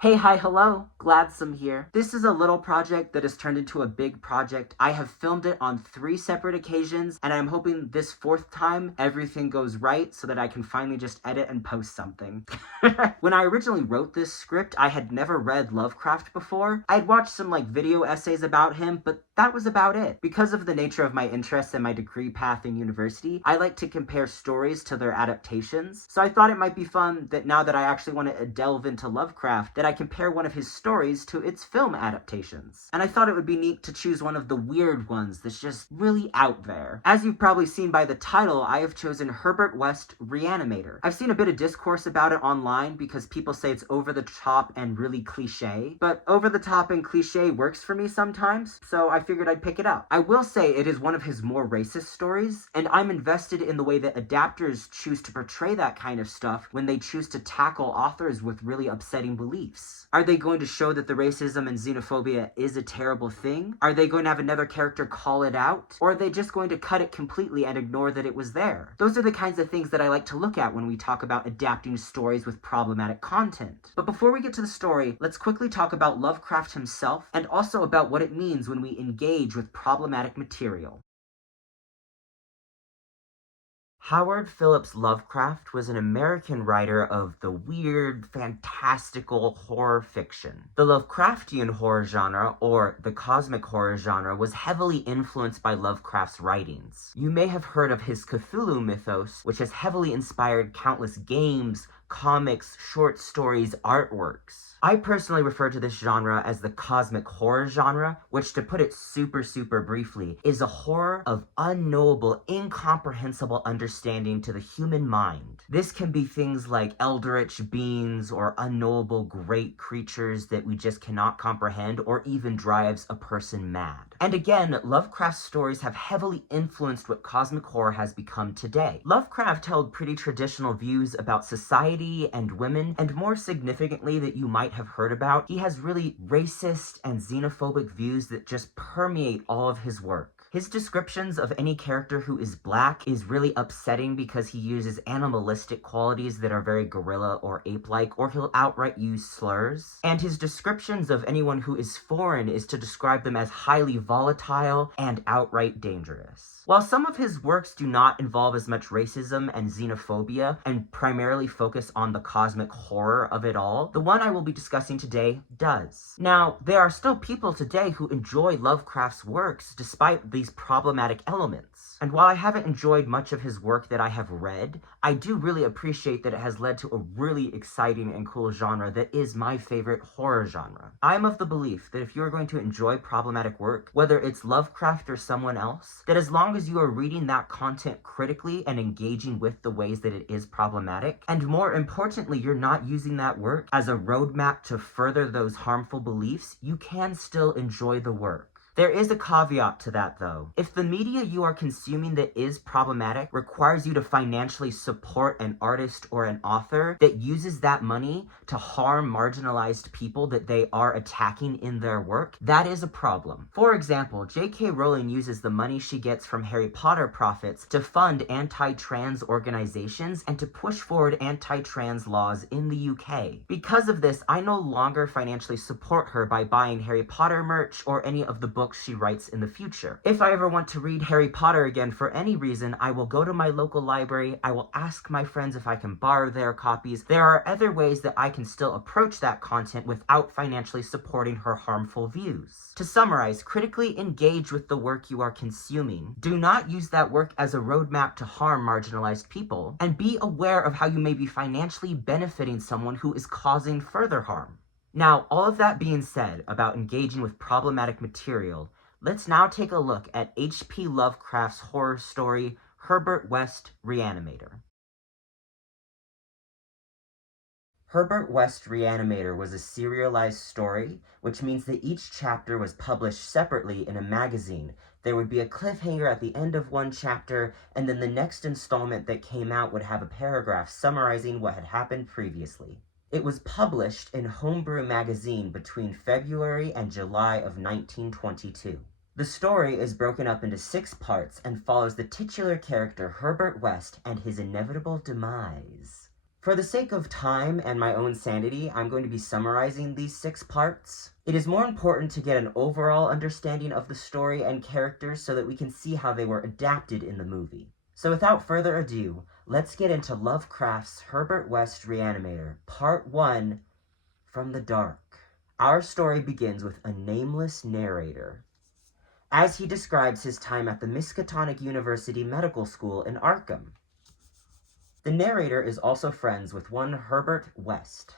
Hey, hi, hello. Gladsome here. This is a little project that has turned into a big project. I have filmed it on 3 separate occasions, and I'm hoping this 4th time everything goes right so that I can finally just edit and post something. When I originally wrote this script, I had never read Lovecraft before. I'd watched some video essays about him, but that was about it. Because of the nature of my interests and my degree path in university, I like to compare stories to their adaptations. So I thought it might be fun that now that I actually want to delve into Lovecraft, that I compare one of his stories to its film adaptations. And I thought it would be neat to choose one of the weird ones that's just really out there. As you've probably seen by the title, I have chosen Herbert West Reanimator. I've seen a bit of discourse about it online because people say it's over the top and really cliche, but over the top and cliche works for me sometimes, so I figured I'd pick it up. I will say it is one of his more racist stories, and I'm invested in the way that adapters choose to portray that kind of stuff when they choose to tackle authors with really upsetting beliefs. Are they going to show that the racism and xenophobia is a terrible thing? Are they going to have another character call it out? Or are they just going to cut it completely and ignore that it was there? Those are the kinds of things that I like to look at when we talk about adapting stories with problematic content. But before we get to the story, let's quickly talk about Lovecraft himself and also about what it means when we engage with problematic material. Howard Phillips Lovecraft was an American writer of the weird, fantastical horror fiction. The Lovecraftian horror genre, or the cosmic horror genre, was heavily influenced by Lovecraft's writings. You may have heard of his Cthulhu mythos, which has heavily inspired countless games, comics, short stories, artworks. I personally refer to this genre as the cosmic horror genre, which, to put it super briefly, is a horror of unknowable, incomprehensible understanding to the human mind. This can be things like eldritch beings or unknowable great creatures that we just cannot comprehend, or even drives a person mad. And again, Lovecraft's stories have heavily influenced what cosmic horror has become today. Lovecraft held pretty traditional views about society and women, and more significantly that you might have heard about, he has really racist and xenophobic views that just permeate all of his work. His descriptions of any character who is black is really upsetting because he uses animalistic qualities that are very gorilla or ape-like, or he'll outright use slurs. And his descriptions of anyone who is foreign is to describe them as highly volatile and outright dangerous. While some of his works do not involve as much racism and xenophobia and primarily focus on the cosmic horror of it all, the one I will be discussing today does. Now, there are still people today who enjoy Lovecraft's works despite these problematic elements. And while I haven't enjoyed much of his work that I have read, I do really appreciate that it has led to a really exciting and cool genre that is my favorite horror genre. I'm of the belief that if you're going to enjoy problematic work, whether it's Lovecraft or someone else, that as long as you are reading that content critically and engaging with the ways that it is problematic, and more importantly, you're not using that work as a roadmap to further those harmful beliefs, you can still enjoy the work. There is a caveat to that, though. If the media you are consuming that is problematic requires you to financially support an artist or an author that uses that money to harm marginalized people that they are attacking in their work, that is a problem. For example, J.K. Rowling uses the money she gets from Harry Potter profits to fund anti-trans organizations and to push forward anti-trans laws in the UK. Because of this, I no longer financially support her by buying Harry Potter merch or any of the books she writes in the future. If I ever want to read Harry Potter again for any reason, I will go to my local library, I will ask my friends if I can borrow their copies. There are other ways that I can still approach that content without financially supporting her harmful views. To summarize, critically engage with the work you are consuming. Do not use that work as a roadmap to harm marginalized people, and be aware of how you may be financially benefiting someone who is causing further harm. Now, all of that being said about engaging with problematic material, let's now take a look at H.P. Lovecraft's horror story, Herbert West Reanimator. Herbert West Reanimator was a serialized story, which means that each chapter was published separately in a magazine. There would be a cliffhanger at the end of one chapter, and then the next installment that came out would have a paragraph summarizing what had happened previously. It was published in Homebrew magazine between February and July of 1922. The story is broken up into 6 parts and follows the titular character Herbert West and his inevitable demise. For the sake of time and my own sanity, I'm going to be summarizing these 6 parts. It is more important to get an overall understanding of the story and characters so that we can see how they were adapted in the movie. So without further ado, let's get into Lovecraft's Herbert West Reanimator, Part 1, From the Dark. Our story begins with a nameless narrator, as he describes his time at the Miskatonic University Medical School in Arkham. The narrator is also friends with one Herbert West.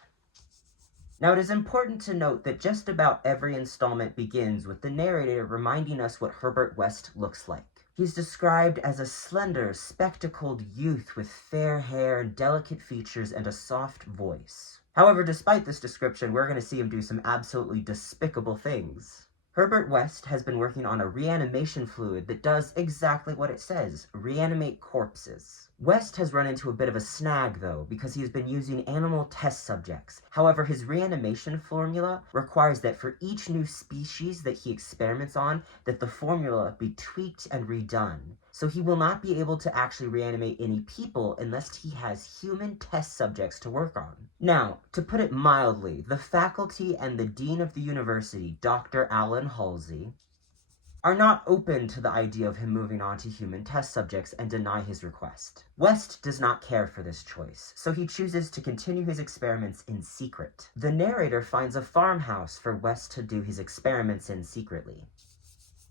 Now, it is important to note that just about every installment begins with the narrator reminding us what Herbert West looks like. He's described as a slender, spectacled youth with fair hair, delicate features, and a soft voice. However, despite this description, we're going to see him do some absolutely despicable things. Herbert West has been working on a reanimation fluid that does exactly what it says, reanimate corpses. West has run into a bit of a snag, though, because he has been using animal test subjects. However, his reanimation formula requires that for each new species that he experiments on, that the formula be tweaked and redone. So he will not be able to actually reanimate any people unless he has human test subjects to work on. Now, to put it mildly, the faculty and the dean of the university, Dr. Alan Halsey, are not open to the idea of him moving on to human test subjects and deny his request. West does not care for this choice, so he chooses to continue his experiments in secret. The narrator finds a farmhouse for West to do his experiments in secretly.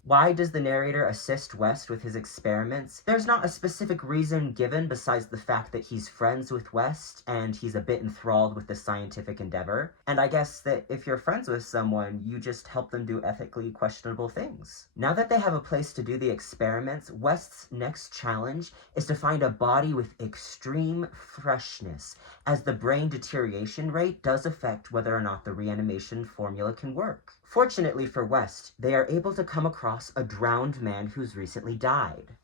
Why does the narrator assist West with his experiments? There's not a specific reason given besides the fact that he's friends with West and he's a bit enthralled with the scientific endeavor. And I guess that if you're friends with someone, you just help them do ethically questionable things. Now that they have a place to do the experiments, West's next challenge is to find a body with extreme freshness, as the brain deterioration rate does affect whether or not the reanimation formula can work. Fortunately for West, they are able to come across a drowned man who's recently died.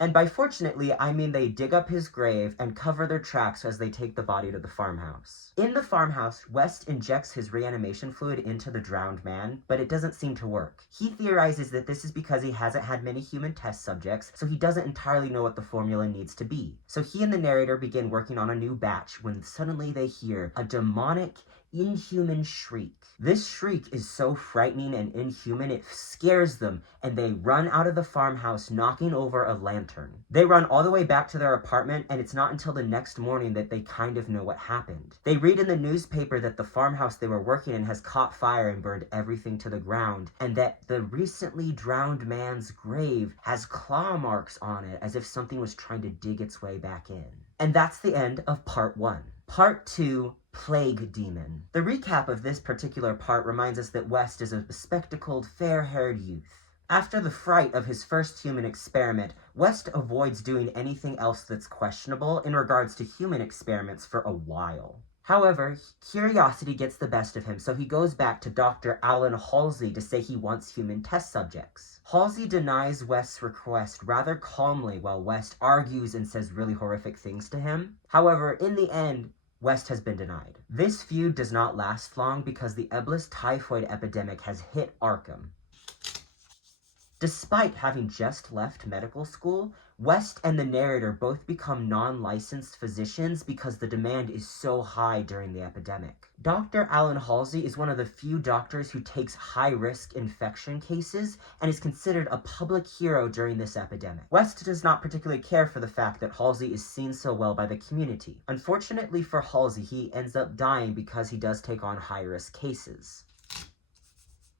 And by fortunately, I mean they dig up his grave and cover their tracks as they take the body to the farmhouse. In the farmhouse, West injects his reanimation fluid into the drowned man, but it doesn't seem to work. He theorizes that this is because he hasn't had many human test subjects, so he doesn't entirely know what the formula needs to be. So he and the narrator begin working on a new batch when suddenly they hear a demonic, inhuman shriek. This shriek is so frightening and inhuman it scares them, and they run out of the farmhouse knocking over a lantern. They run all the way back to their apartment, and it's not until the next morning that they kind of know what happened. They read in the newspaper that the farmhouse they were working in has caught fire and burned everything to the ground, and that the recently drowned man's grave has claw marks on it as if something was trying to dig its way back in. And that's the end of part 1. Part 2, Plague-Daemon. The recap of this particular part reminds us that West is a bespectacled, fair-haired youth. After the fright of his first human experiment, West avoids doing anything else that's questionable in regards to human experiments for a while. However, curiosity gets the best of him, so he goes back to Dr. Alan Halsey to say he wants human test subjects. Halsey denies West's request rather calmly while West argues and says really horrific things to him. However, in the end, West has been denied. This feud does not last long because the Eblis typhoid epidemic has hit Arkham. Despite having just left medical school, West and the narrator both become non-licensed physicians because the demand is so high during the epidemic. Dr. Alan Halsey is one of the few doctors who takes high-risk infection cases and is considered a public hero during this epidemic. West does not particularly care for the fact that Halsey is seen so well by the community. Unfortunately for Halsey, he ends up dying because he does take on high-risk cases.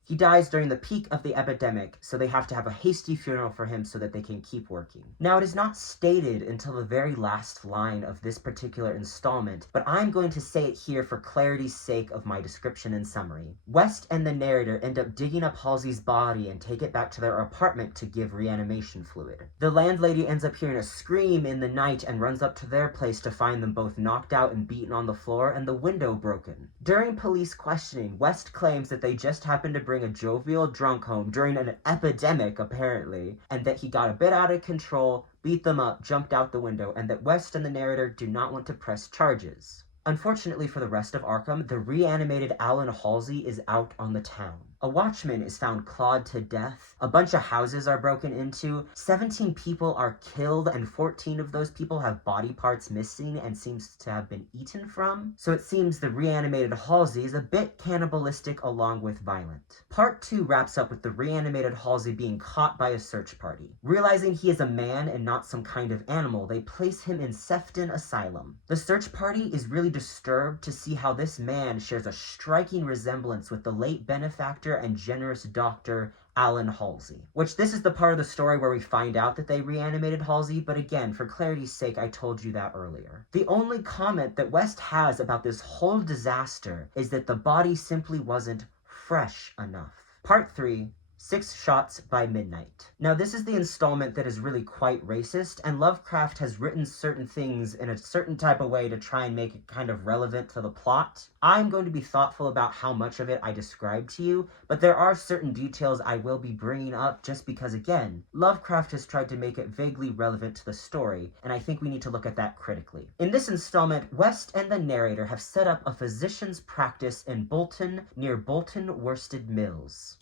He dies during the peak of the epidemic, so they have to have a hasty funeral for him so that they can keep working. Now, it is not stated until the very last line of this particular installment, but I'm going to say it here for clarity's sake of my description and summary. West and the narrator end up digging up Halsey's body and take it back to their apartment to give reanimation fluid. The landlady ends up hearing a scream in the night and runs up to their place to find them both knocked out and beaten on the floor and the window broken. During police questioning, West claims that they just happened to bring a jovial drunk home during an epidemic, apparently, and that he got a bit out of control, beat them up, jumped out the window, and that West and the narrator do not want to press charges. Unfortunately for the rest of Arkham, the reanimated Alan Halsey is out on the town. A watchman is found clawed to death. A bunch of houses are broken into. 17 people are killed, and 14 of those people have body parts missing and seems to have been eaten from. So it seems the reanimated Halsey is a bit cannibalistic along with violent. Part 2 wraps up with the reanimated Halsey being caught by a search party. Realizing he is a man and not some kind of animal, they place him in Sefton Asylum. The search party is really disturbed to see how this man shares a striking resemblance with the late benefactor and generous doctor Alan Halsey. Which this is the part of the story where we find out that they reanimated Halsey, but again, for clarity's sake, I told you that earlier. The only comment that West has about this whole disaster is that the body simply wasn't fresh enough. Part 3. 6 Shots by Midnight. Now this is the installment that is really quite racist, and Lovecraft has written certain things in a certain type of way to try and make it kind of relevant to the plot. I'm going to be thoughtful about how much of it I describe to you, but there are certain details I will be bringing up just because, again, Lovecraft has tried to make it vaguely relevant to the story, and I think we need to look at that critically. In this installment, West and the narrator have set up a physician's practice in Bolton, near Bolton Worsted Mills.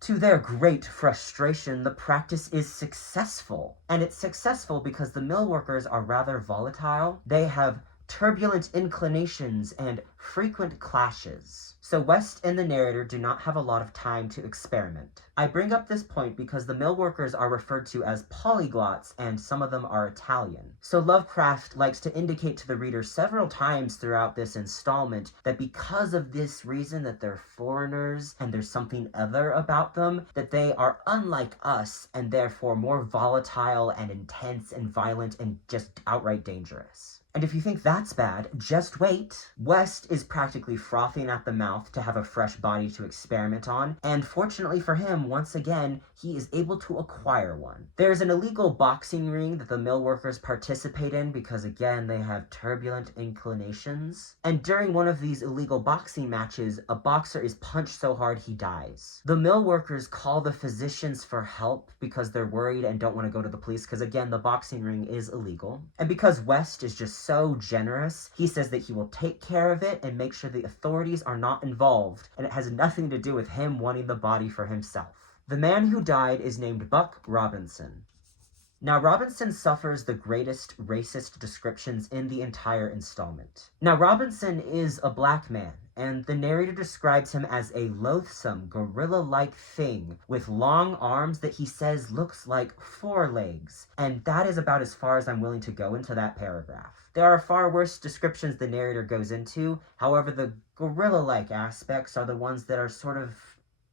To their great frustration, the practice is successful. And it's successful because the mill workers are rather volatile. They have turbulent inclinations and frequent clashes. So West and the narrator do not have a lot of time to experiment. I bring up this point because the mill workers are referred to as polyglots, and some of them are Italian. So Lovecraft likes to indicate to the reader several times throughout this installment that because of this reason, that they're foreigners and there's something other about them, that they are unlike us and therefore more volatile and intense and violent and just outright dangerous. And if you think that's bad, just wait. West is practically frothing at the mouth to have a fresh body to experiment on, and fortunately for him, once again, he is able to acquire one. There's an illegal boxing ring that the mill workers participate in because, again, they have turbulent inclinations. And during one of these illegal boxing matches, a boxer is punched so hard he dies. The mill workers call the physicians for help because they're worried and don't want to go to the police because, again, the boxing ring is illegal. And because West is just so generous, he says that he will take care of it and make sure the authorities are not involved, and it has nothing to do with him wanting the body for himself. The man who died is named Buck Robinson. Now, Robinson suffers the greatest racist descriptions in the entire installment. Now, Robinson is a black man, and the narrator describes him as a loathsome, gorilla-like thing with long arms that he says looks like forelegs, and that is about as far as I'm willing to go into that paragraph. There are far worse descriptions the narrator goes into, however, the gorilla-like aspects are the ones that are sort of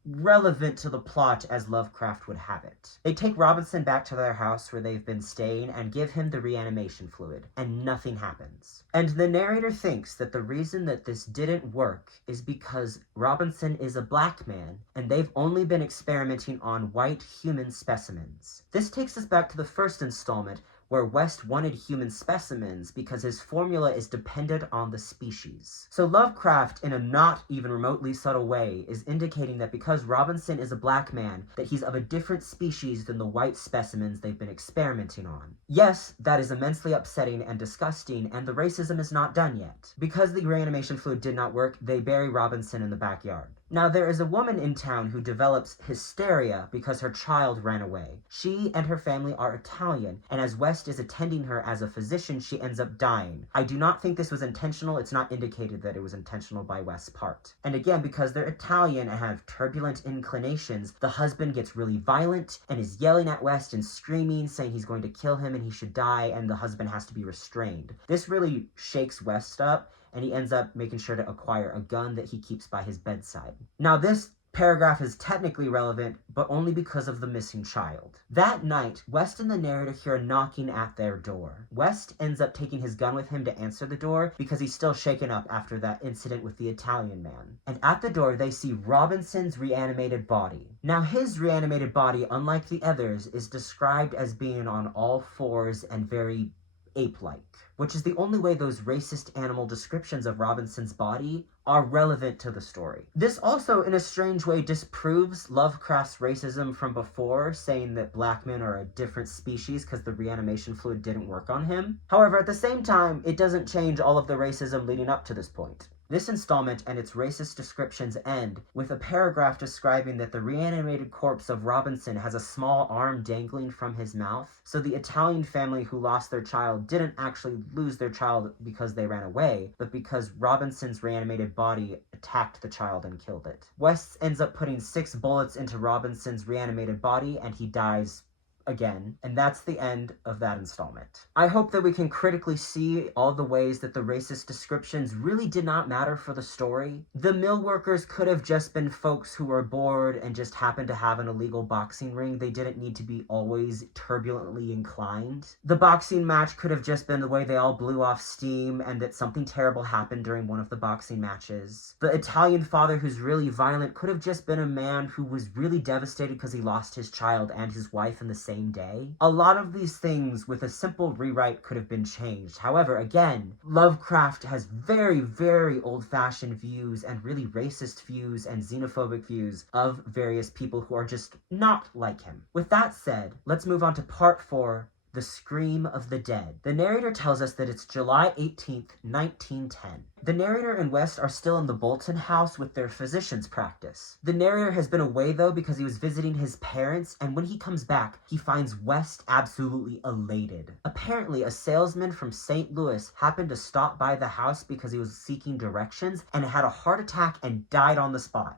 relevant to the plot as Lovecraft would have it. They take Robinson back to their house where they've been staying and give him the reanimation fluid, and nothing happens. And the narrator thinks that the reason that this didn't work is because Robinson is a black man, and they've only been experimenting on white human specimens. This takes us back to the first installment, where West wanted human specimens because his formula is dependent on the species. So Lovecraft, in a not even remotely subtle way, is indicating that because Robinson is a black man, that he's of a different species than the white specimens they've been experimenting on. Yes, that is immensely upsetting and disgusting, and the racism is not done yet. Because the reanimation fluid did not work, they bury Robinson in the backyard. Now, there is a woman in town who develops hysteria because her child ran away. She and her family are Italian, and as West is attending her as a physician, she ends up dying. I do not think this was intentional. It's not indicated that it was intentional by West's part. And again, because they're Italian and have turbulent inclinations, the husband gets really violent and is yelling at West and screaming, saying he's going to kill him and he should die, and the husband has to be restrained. This really shakes West up, and he ends up making sure to acquire a gun that he keeps by his bedside. Now, this paragraph is technically relevant, but only because of the missing child. That night, West and the narrator hear a knocking at their door. West ends up taking his gun with him to answer the door because he's still shaken up after that incident with the Italian man. And at the door, they see Robinson's reanimated body. Now, his reanimated body, unlike the others, is described as being on all fours and very ape-like, which is the only way those racist animal descriptions of Robinson's body are relevant to the story. This also, in a strange way, disproves Lovecraft's racism from before, saying that black men are a different species because the reanimation fluid didn't work on him. However, at the same time, it doesn't change all of the racism leading up to this point. This installment and its racist descriptions end with a paragraph describing that the reanimated corpse of Robinson has a small arm dangling from his mouth, so the Italian family who lost their child didn't actually lose their child because they ran away, but because Robinson's reanimated body attacked the child and killed it. West ends up putting 6 bullets into Robinson's reanimated body, and he dies again, and that's the end of that installment. I hope that we can critically see all the ways that the racist descriptions really did not matter for the story. The mill workers could have just been folks who were bored and just happened to have an illegal boxing ring. They didn't need to be always turbulently inclined. The boxing match could have just been the way they all blew off steam and that something terrible happened during one of the boxing matches. The Italian father who's really violent could have just been a man who was really devastated because he lost his child and his wife in the same day. A lot of these things with a simple rewrite could have been changed. However, again, Lovecraft has very, very old-fashioned views and really racist views and xenophobic views of various people who are just not like him. With that said, let's move on to part 4, The Scream of the Dead. The narrator tells us that it's July 18th, 1910. The narrator and West are still in the Bolton house with their physician's practice. The narrator has been away though because he was visiting his parents, and when he comes back, he finds West absolutely elated. Apparently, a salesman from St. Louis happened to stop by the house because he was seeking directions and had a heart attack and died on the spot.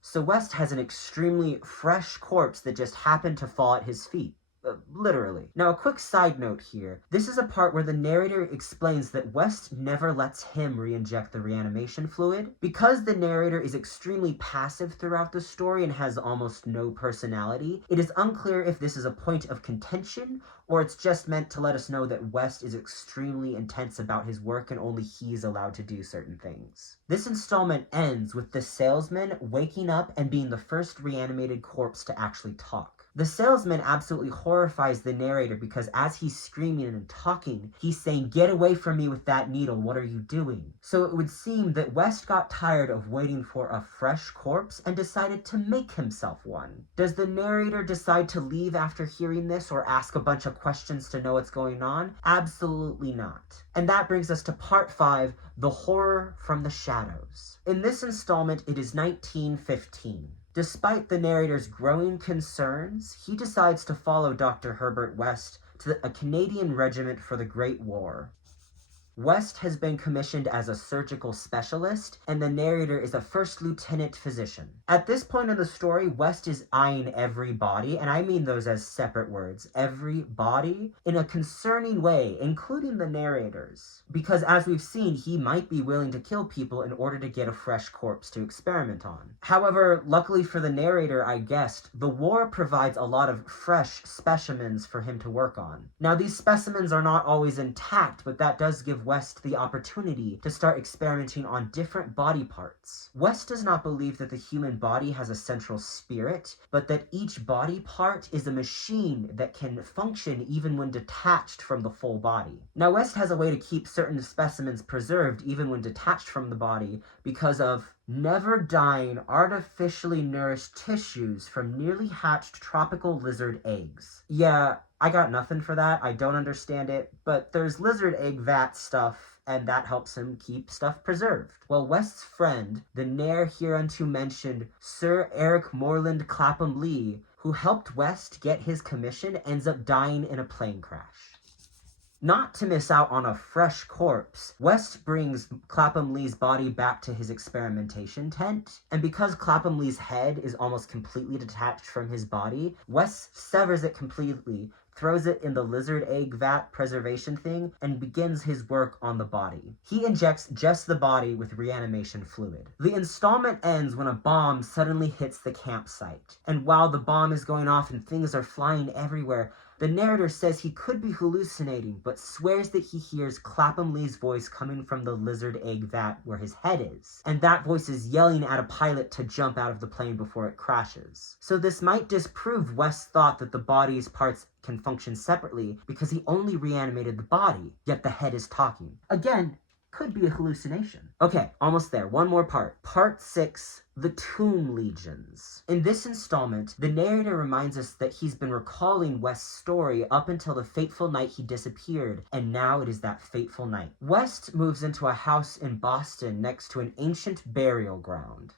So West has an extremely fresh corpse that just happened to fall at his feet. Literally. Now, a quick side note here. This is a part where the narrator explains that West never lets him re-inject the reanimation fluid. Because the narrator is extremely passive throughout the story and has almost no personality, it is unclear if this is a point of contention or it's just meant to let us know that West is extremely intense about his work and only he's allowed to do certain things. This installment ends with the salesman waking up and being the first reanimated corpse to actually talk. The salesman absolutely horrifies the narrator because as he's screaming and talking, he's saying, "Get away from me with that needle, what are you doing?" So it would seem that West got tired of waiting for a fresh corpse and decided to make himself one. Does the narrator decide to leave after hearing this or ask a bunch of questions to know what's going on? Absolutely not. And that brings us to part 5, The Horror from the Shadows. In this installment, it is 1915. Despite the narrator's growing concerns, he decides to follow Dr. Herbert West to a Canadian regiment for the Great War. West has been commissioned as a surgical specialist, and the narrator is a first lieutenant physician. At this point in the story, West is eyeing every body, and I mean those as separate words, every body, in a concerning way, including the narrators. Because as we've seen, he might be willing to kill people in order to get a fresh corpse to experiment on. However, luckily for the narrator, I guessed, the war provides a lot of fresh specimens for him to work on. Now, these specimens are not always intact, but that does give West the opportunity to start experimenting on different body parts. West does not believe that the human body has a central spirit, but that each body part is a machine that can function even when detached from the full body. Now, West has a way to keep certain specimens preserved even when detached from the body because of never dying, artificially nourished tissues from nearly hatched tropical lizard eggs. Yeah, I got nothing for that. I don't understand it, but there's lizard egg vat stuff, and that helps him keep stuff preserved. Well, West's friend, the ne'er hereunto mentioned Sir Eric Moreland Clapham Lee, who helped West get his commission, ends up dying in a plane crash. Not to miss out on a fresh corpse, West brings Clapham Lee's body back to his experimentation tent, and because Clapham Lee's head is almost completely detached from his body, West severs it completely, throws it in the lizard egg vat preservation thing, and begins his work on the body. He injects just the body with reanimation fluid. The installment ends when a bomb suddenly hits the campsite, and while the bomb is going off and things are flying everywhere, the narrator says he could be hallucinating, but swears that he hears Clapham Lee's voice coming from the lizard egg vat where his head is, and that voice is yelling at a pilot to jump out of the plane before it crashes. So this might disprove West's thought that the body's parts can function separately because he only reanimated the body, yet the head is talking. Again, Could be a hallucination. Okay, almost there. One more part. Part 6, the Tomb Legions. In this installment, the narrator reminds us that he's been recalling West's story up until the fateful night he disappeared, and now it is that fateful night. West moves into a house in Boston next to an ancient burial ground.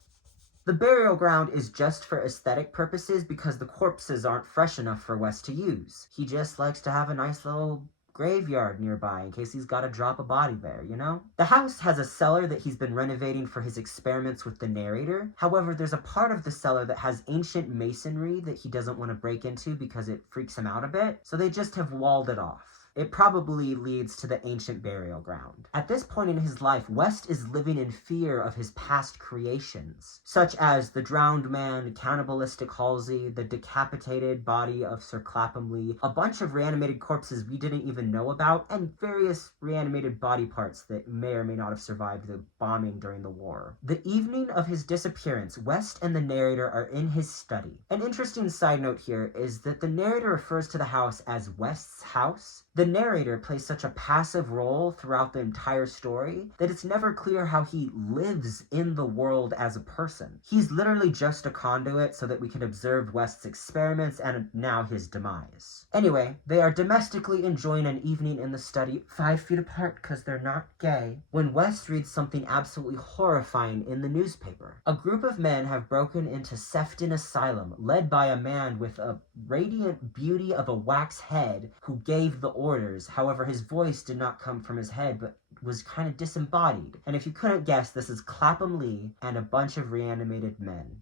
The burial ground is just for aesthetic purposes because the corpses aren't fresh enough for West to use. He just likes to have a nice little graveyard nearby in case he's got to drop a body there, you know? The house has a cellar that he's been renovating for his experiments with the narrator. However, there's a part of the cellar that has ancient masonry that he doesn't want to break into because it freaks him out a bit, so they just have walled it off. It probably leads to the ancient burial ground. At this point in his life, West is living in fear of his past creations, such as the drowned man, cannibalistic Halsey, the decapitated body of Sir Clapham Lee, a bunch of reanimated corpses we didn't even know about, and various reanimated body parts that may or may not have survived the bombing during the war. The evening of his disappearance, West and the narrator are in his study. An interesting side note here is that the narrator refers to the house as West's house. The narrator plays such a passive role throughout the entire story that it's never clear how he lives in the world as a person. He's literally just a conduit so that we can observe West's experiments and now his demise. Anyway, they are domestically enjoying an evening in the study, 5 feet apart because they're not gay, when West reads something absolutely horrifying in the newspaper. A group of men have broken into Sefton Asylum, led by a man with a radiant beauty of a wax head who gave the orders. However, his voice did not come from his head, but was kind of disembodied. And if you couldn't guess, this is Clapham Lee and a bunch of reanimated men.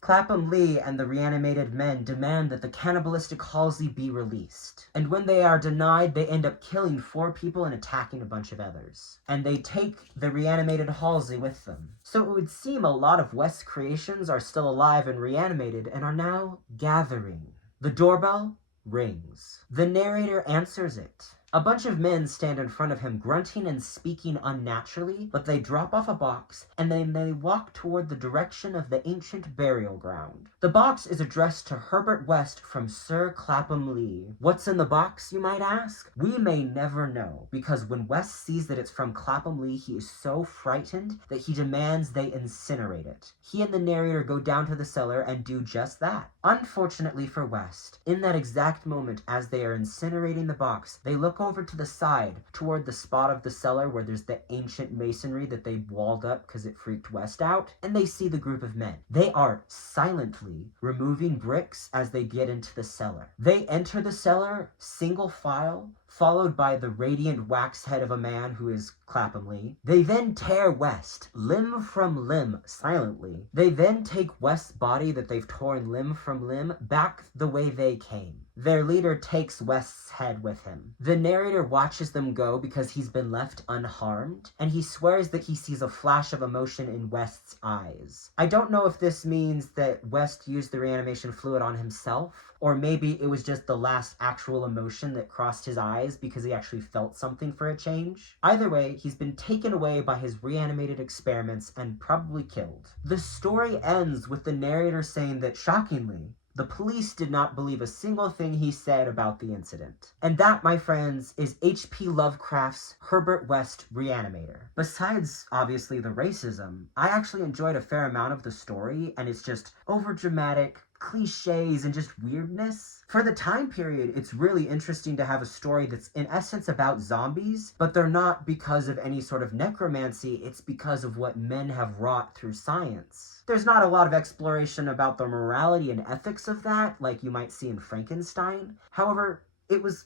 Clapham Lee and the reanimated men demand that the cannibalistic Halsey be released. And when they are denied, they end up killing 4 people and attacking a bunch of others. And they take the reanimated Halsey with them. So it would seem a lot of West's creations are still alive and reanimated and are now gathering. The doorbell rings. The narrator answers it. A bunch of men stand in front of him, grunting and speaking unnaturally, but they drop off a box, and then they walk toward the direction of the ancient burial ground. The box is addressed to Herbert West from Sir Clapham Lee. What's in the box, you might ask? We may never know, because when West sees that it's from Clapham Lee, he is so frightened that he demands they incinerate it. He and the narrator go down to the cellar and do just that. Unfortunately for West, in that exact moment as they are incinerating the box, they look over to the side toward the spot of the cellar where there's the ancient masonry that they walled up because it freaked West out, and they see the group of men. They are silently removing bricks as they get into the cellar. They enter the cellar single file, followed by the radiant wax head of a man who is Clapham Lee. They then tear West limb from limb silently. They then take West's body that they've torn limb from limb back the way they came. Their leader takes West's head with him. The narrator watches them go because he's been left unharmed, and he swears that he sees a flash of emotion in West's eyes. I don't know if this means that West used the reanimation fluid on himself, or maybe it was just the last actual emotion that crossed his eyes because he actually felt something for a change. Either way, he's been taken away by his reanimated experiments and probably killed. The story ends with the narrator saying that, shockingly, the police did not believe a single thing he said about the incident. And that, my friends, is H.P. Lovecraft's Herbert West Reanimator. Besides, obviously, the racism, I actually enjoyed a fair amount of the story, and it's just overdramatic, cliches, and just weirdness. For the time period, it's really interesting to have a story that's in essence about zombies, but they're not because of any sort of necromancy, it's because of what men have wrought through science. There's not a lot of exploration about the morality and ethics of that, like you might see in Frankenstein. However, it was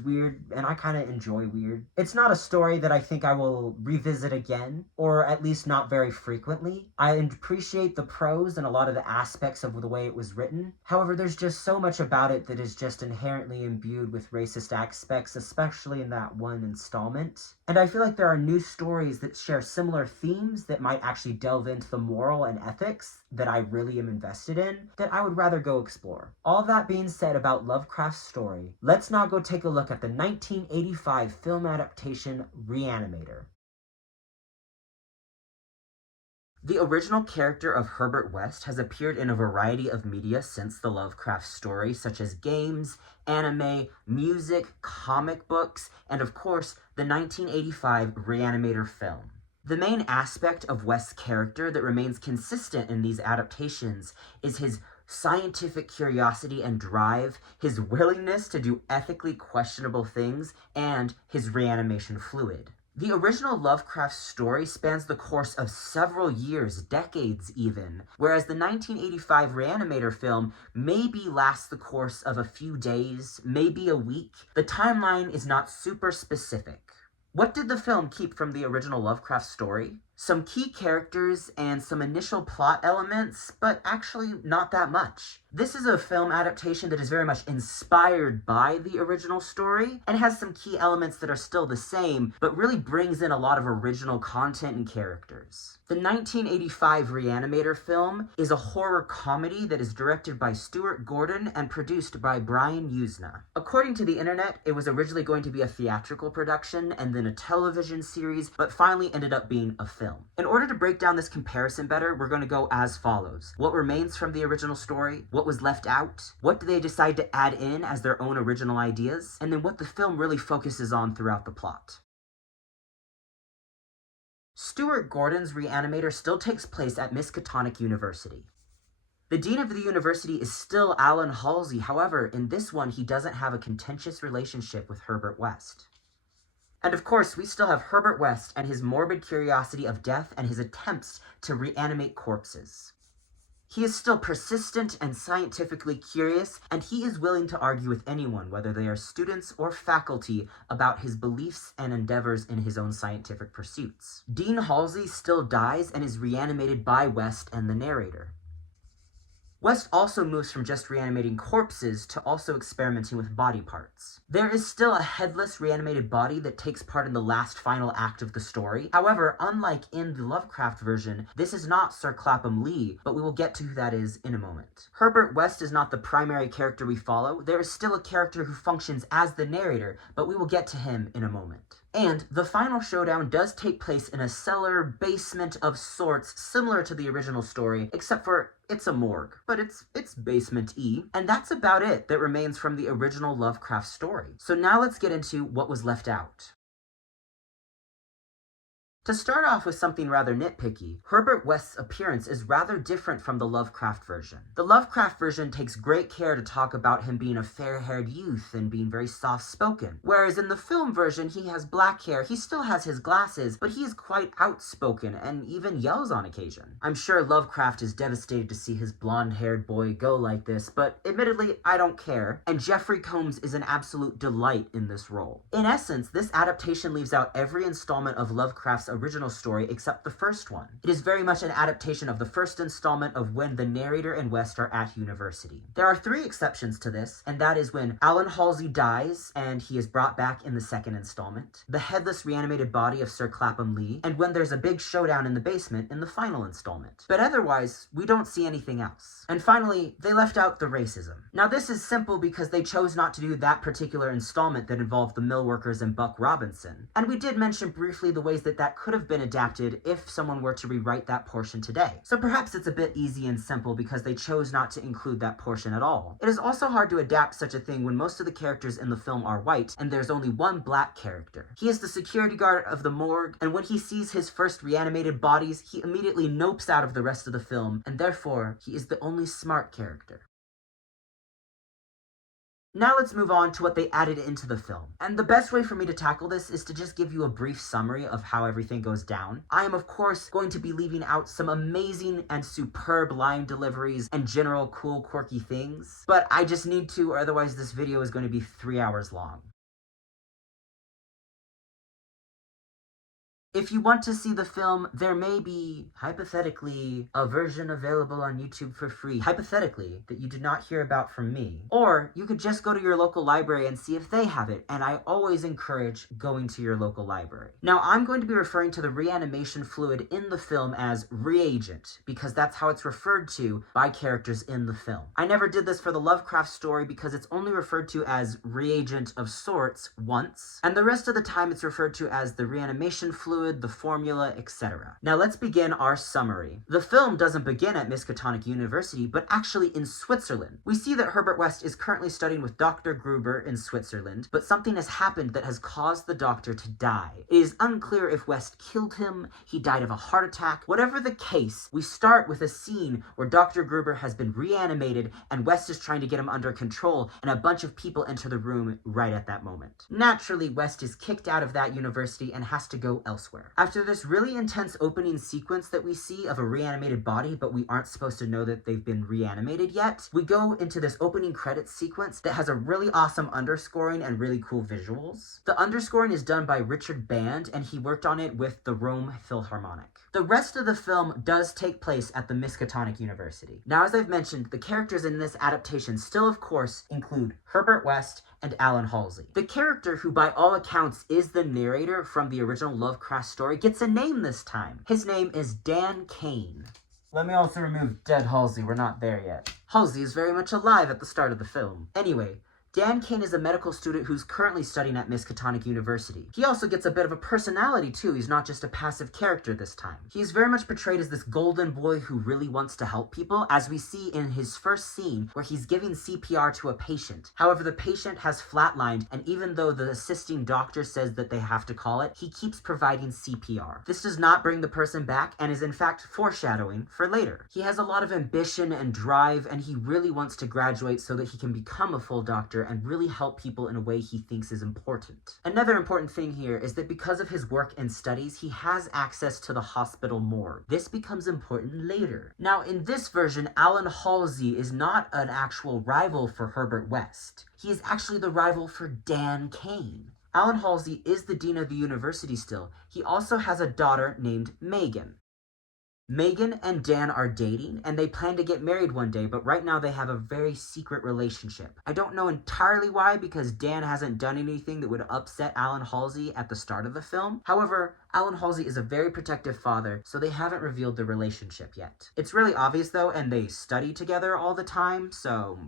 weird, and I kind of enjoy weird. It's not a story that I think I will revisit again, or at least not very frequently. I appreciate the prose and a lot of the aspects of the way it was written. However, there's just so much about it that is just inherently imbued with racist aspects, especially in that one installment. And I feel like there are new stories that share similar themes that might actually delve into the moral and ethics that I really am invested in, that I would rather go explore. All that being said about Lovecraft's story, let's now go take a look at the 1985 film adaptation Reanimator. The original character of Herbert West has appeared in a variety of media since the Lovecraft story, such as games, anime, music, comic books, and of course, the 1985 Reanimator film. The main aspect of West's character that remains consistent in these adaptations is his scientific curiosity and drive, his willingness to do ethically questionable things, and his reanimation fluid. The original Lovecraft story spans the course of several years, decades even, whereas the 1985 Reanimator film maybe lasts the course of a few days, maybe a week. The timeline is not super specific. What did the film keep from the original Lovecraft story? Some key characters and some initial plot elements, but actually not that much. This is a film adaptation that is very much inspired by the original story and has some key elements that are still the same, but really brings in a lot of original content and characters. The 1985 Reanimator film is a horror comedy that is directed by Stuart Gordon and produced by Brian Usna. According to the internet, it was originally going to be a theatrical production and then a television series, but finally ended up being a film. In order to break down this comparison better, we're going to go as follows. What remains from the original story? What was left out? What do they decide to add in as their own original ideas? And then what the film really focuses on throughout the plot. Stuart Gordon's Reanimator still takes place at Miskatonic University. The dean of the university is still Alan Halsey. However, in this one, he doesn't have a contentious relationship with Herbert West. And of course, we still have Herbert West and his morbid curiosity of death and his attempts to reanimate corpses. He is still persistent and scientifically curious, and he is willing to argue with anyone, whether they are students or faculty, about his beliefs and endeavors in his own scientific pursuits. Dean Halsey still dies and is reanimated by West and the narrator. West also moves from just reanimating corpses to also experimenting with body parts. There is still a headless reanimated body that takes part in the last final act of the story. However, unlike in the Lovecraft version, this is not Sir Clapham Lee, but we will get to who that is in a moment. Herbert West is not the primary character we follow. There is still a character who functions as the narrator, but we will get to him in a moment. And the final showdown does take place in a cellar basement of sorts, similar to the original story, except for it's a morgue, but it's basement-y, and that's about it that remains from the original Lovecraft story. So now let's get into what was left out. To start off with something rather nitpicky, Herbert West's appearance is rather different from the Lovecraft version. The Lovecraft version takes great care to talk about him being a fair-haired youth and being very soft-spoken, whereas in the film version he has black hair, he still has his glasses, but he is quite outspoken and even yells on occasion. I'm sure Lovecraft is devastated to see his blonde-haired boy go like this, but admittedly I don't care, and Jeffrey Combs is an absolute delight in this role. In essence, this adaptation leaves out every installment of Lovecraft's original story except the first one. It is very much an adaptation of the first installment of when the narrator and West are at university. There are 3 exceptions to this, and that is when Alan Halsey dies and he is brought back in the second installment, the headless reanimated body of Sir Clapham Lee, and when there's a big showdown in the basement in the final installment. But otherwise, we don't see anything else. And finally, they left out the racism. Now this is simple because they chose not to do that particular installment that involved the millworkers and Buck Robinson. And we did mention briefly the ways that could have been adapted if someone were to rewrite that portion today. So perhaps it's a bit easy and simple because they chose not to include that portion at all. It is also hard to adapt such a thing when most of the characters in the film are white and there's only one black character. He is the security guard of the morgue, and when he sees his first reanimated bodies, he immediately nopes out of the rest of the film, and therefore he is the only smart character. Now let's move on to what they added into the film. And the best way for me to tackle this is to just give you a brief summary of how everything goes down. I am of course going to be leaving out some amazing and superb line deliveries and general cool quirky things, but I just need to, or otherwise this video is going to be 3 hours long. If you want to see the film, there may be, hypothetically, a version available on YouTube for free, hypothetically, that you did not hear about from me. Or you could just go to your local library and see if they have it, and I always encourage going to your local library. Now, I'm going to be referring to the reanimation fluid in the film as reagent, because that's how it's referred to by characters in the film. I never did this for the Lovecraft story because it's only referred to as reagent of sorts once, and the rest of the time it's referred to as the reanimation fluid fluid, the formula, etc. Now let's begin our summary. The film doesn't begin at Miskatonic University, but actually in Switzerland. We see that Herbert West is currently studying with Dr. Gruber in Switzerland, but something has happened that has caused the doctor to die. It is unclear if West killed him, he died of a heart attack. Whatever the case, we start with a scene where Dr. Gruber has been reanimated and West is trying to get him under control, and a bunch of people enter the room right at that moment. Naturally, West is kicked out of that university and has to go elsewhere. After this really intense opening sequence that we see of a reanimated body, but we aren't supposed to know that they've been reanimated yet, we go into this opening credits sequence that has a really awesome underscoring and really cool visuals. The underscoring is done by Richard Band, and he worked on it with the Rome Philharmonic. The rest of the film does take place at the Miskatonic University. Now, as I've mentioned, the characters in this adaptation still, of course, include Herbert West and Alan Halsey. The character, who by all accounts is the narrator from the original Lovecraft story, gets a name this time. His name is Dan Kane. Let me also remove dead Halsey, we're not there yet. Halsey is very much alive at the start of the film. Anyway, Dan Kane is a medical student who's currently studying at Miskatonic University. He also gets a bit of a personality too, he's not just a passive character this time. He's very much portrayed as this golden boy who really wants to help people, as we see in his first scene where he's giving CPR to a patient. However, the patient has flatlined, and even though the assisting doctor says that they have to call it, he keeps providing CPR. This does not bring the person back and is in fact foreshadowing for later. He has a lot of ambition and drive, and he really wants to graduate so that he can become a full doctor and really help people in a way he thinks is important. Another important thing here is that because of his work and studies, he has access to the hospital morgue. This becomes important later. Now, in this version, Alan Halsey is not an actual rival for Herbert West. He is actually the rival for Dan Kane. Alan Halsey is the dean of the university still. He also has a daughter named Megan. Megan and Dan are dating, and they plan to get married one day, but right now they have a very secret relationship. I don't know entirely why, because Dan hasn't done anything that would upset Alan Halsey at the start of the film. However, Alan Halsey is a very protective father, so they haven't revealed the relationship yet. It's really obvious though, and they study together all the time, so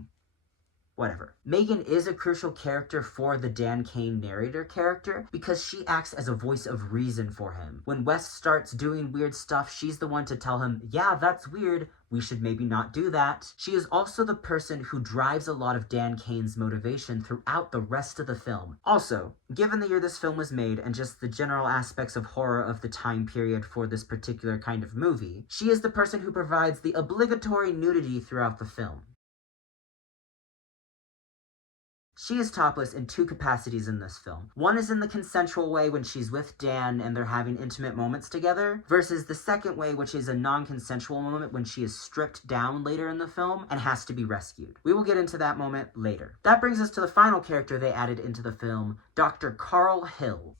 whatever. Megan is a crucial character for the Dan Kane narrator character because she acts as a voice of reason for him. When West starts doing weird stuff, she's the one to tell him, yeah, that's weird, we should maybe not do that. She is also the person who drives a lot of Dan Kane's motivation throughout the rest of the film. Also, given the year this film was made and just the general aspects of horror of the time period for this particular kind of movie, she is the person who provides the obligatory nudity throughout the film. She is topless in two capacities in this film. One is in the consensual way when she's with Dan and they're having intimate moments together, versus the second way, which is a non-consensual moment when she is stripped down later in the film and has to be rescued. We will get into that moment later. That brings us to the final character they added into the film, Dr. Carl Hill.